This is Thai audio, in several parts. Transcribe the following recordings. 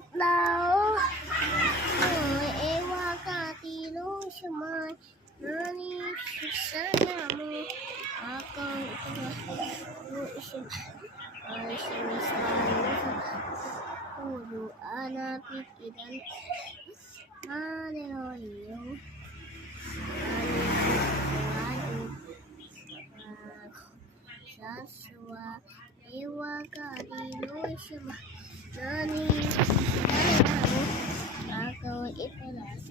ดแล้วเอ๋ยเอวากาตีลูกชมายนานีสัญญามูอากังตัวลูกชมายชิมิสาลูกผู้ดูอาณาพิกิดันมาเดโอโยอานิสาสวะเอวากาตีลูกชมายนานีAko italas.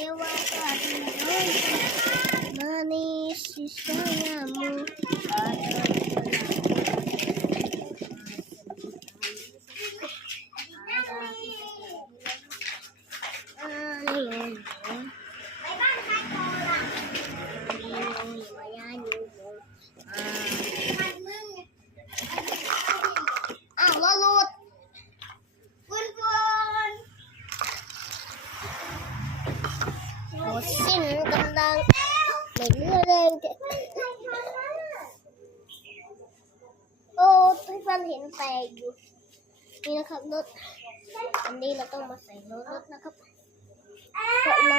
Ewa ka dinoy, manis sisaya mo. Lalut một xin cầm đang mình đưa lên ô tôi phát hiện tàiนี่นะครับรถอันนี้เราต้องมาใส่รถนะครับเพราะเรา